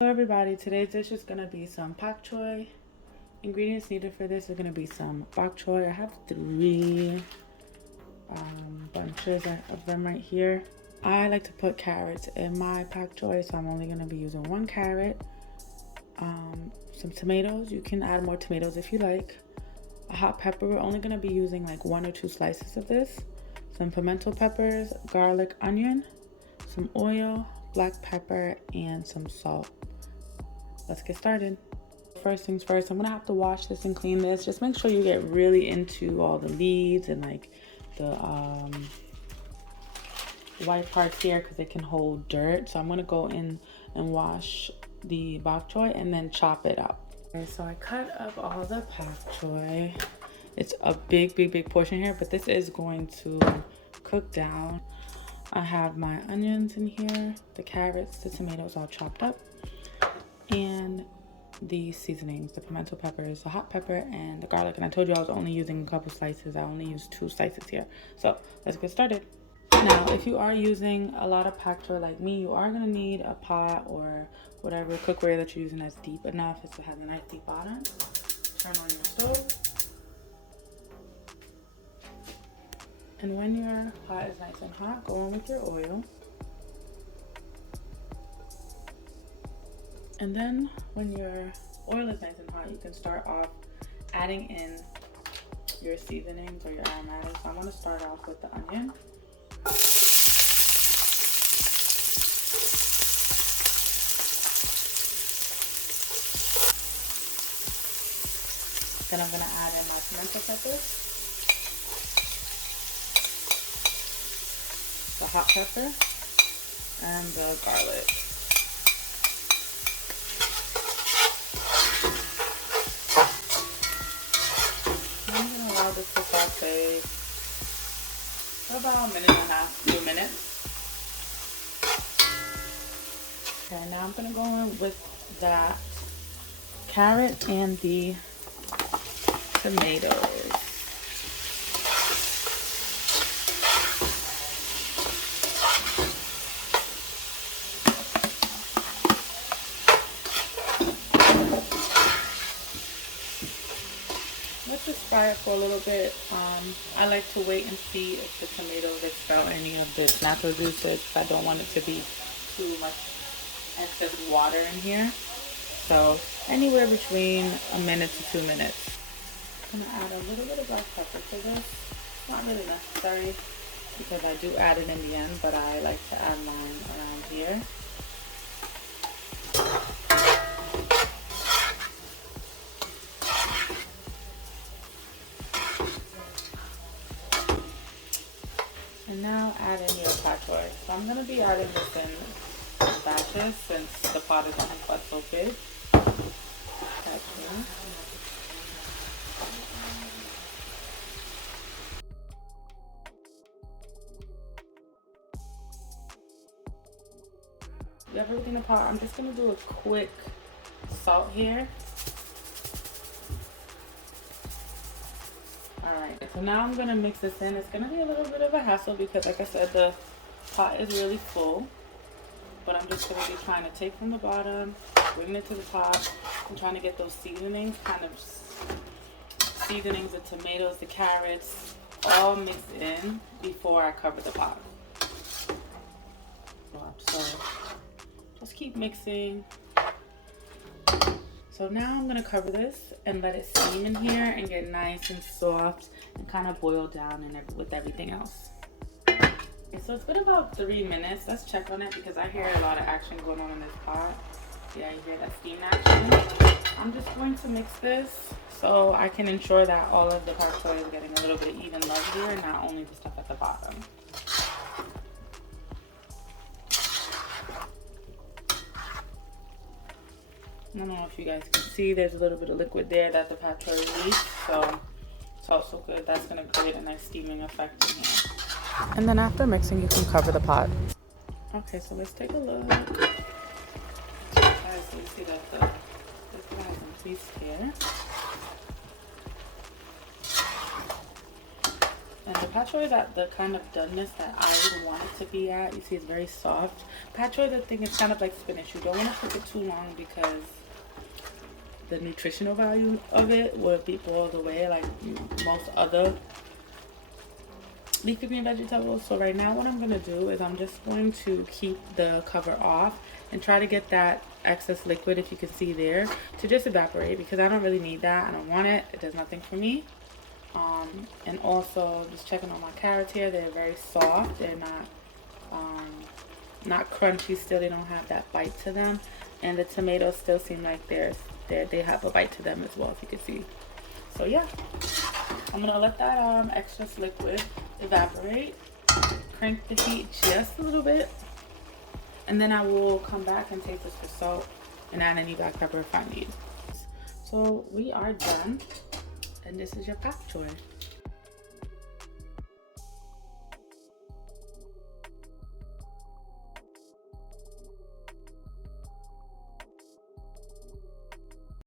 Hello everybody, today's dish is going to be some pak choi. Ingredients needed for this are going to be some bok choy. I have three bunches of them right here. I like to put carrots in my pak choi, so I'm only going to be using one carrot. Some tomatoes, you can add more tomatoes if you like. A hot pepper, we're only going to be using like 1 or 2 slices of this. Some pimento peppers, garlic, onion, some oil, black pepper, and some salt. Let's get started. First things first, I'm gonna have to wash this and clean this. Just make sure you get really into all the leaves and like the white parts here because it can hold dirt. So I'm gonna go in and wash the bok choy and then chop it up. Okay, so I cut up all the pak choy. It's a big portion here, but this is going to cook down. I have my onions in here, the carrots, the tomatoes all chopped up, and the seasonings, the pimento peppers, the hot pepper, and the garlic. And I told you I was only using a couple slices. I only used 2 slices here. So let's get started. Now, if you are using a lot of pak choy like me, you are gonna need a pot or whatever cookware that you're using that's deep enough. It has a nice deep bottom. Turn on your stove. And when your pot is nice and hot, go in with your oil. And then when your oil is nice and hot, you can start off adding in your seasonings or your aromatics. So I'm gonna start off with the onion. Then I'm gonna add in my pimento peppers, the hot pepper, and the garlic. I'm gonna allow this to saute for about 1.5 to 2 minutes. Okay, now I'm gonna go in with that carrot and the tomatoes. Let's just fry it for a little bit. I like to wait and see if the tomatoes expel any of this natural juices. I don't want it to be too much excess water in here. So anywhere between 1 minute to 2 minutes. I'm gonna add a little bit of black pepper to this. Not really necessary because I do add it in the end, but I like to add mine around here. And now add in your pak choy. So I'm gonna be adding this in batches since the pot is only quite so big. You have everything in the pot. I'm just gonna do a quick salt here. Alright, so now I'm gonna mix this in. It's gonna be a little bit of a hassle because like I said, the pot is really full. But I'm just gonna be trying to take from the bottom, bring it to the top. I'm trying to get those seasonings, the tomatoes, the carrots, all mixed in before I cover the pot. So just keep mixing. So now I'm gonna cover this and let it steam in here and get nice and soft and kind of boil down with everything else. Okay, so it's been about 3 minutes. Let's check on it because I hear a lot of action going on in this pot. Yeah, you hear that steam action? I'm just going to mix this so I can ensure that all of the pak choy is getting a little bit even love here and not only the stuff at the bottom. I don't know if you guys can see, there's a little bit of liquid there that the pak choy released, so it's also good. That's going to create a nice steaming effect in here. And then after mixing, you can cover the pot. Okay, so let's take a look. Alright, so you see that the liquid has increased here. And the pak choi is at the kind of doneness that I would want it to be at. You see, it's very soft. Pak choi, the thing is kind of like spinach. You don't want to cook it too long because the nutritional value of it would be boiled away like most other leafy green vegetables. So right now what I'm going to do is I'm just going to keep the cover off and try to get that excess liquid, if you can see there, to just evaporate, because I don't really need that. I don't want it. It does nothing for me. And also just checking on my carrots here. They're very soft. They're not crunchy still. They don't have that bite to them. And the tomatoes still seem like they have a bite to them as well, if you can see. So yeah, I'm gonna let that excess liquid evaporate, crank the heat just a little bit, and then I will come back and taste this for salt and add any black pepper if I need. So we are done, and this is your pak choi.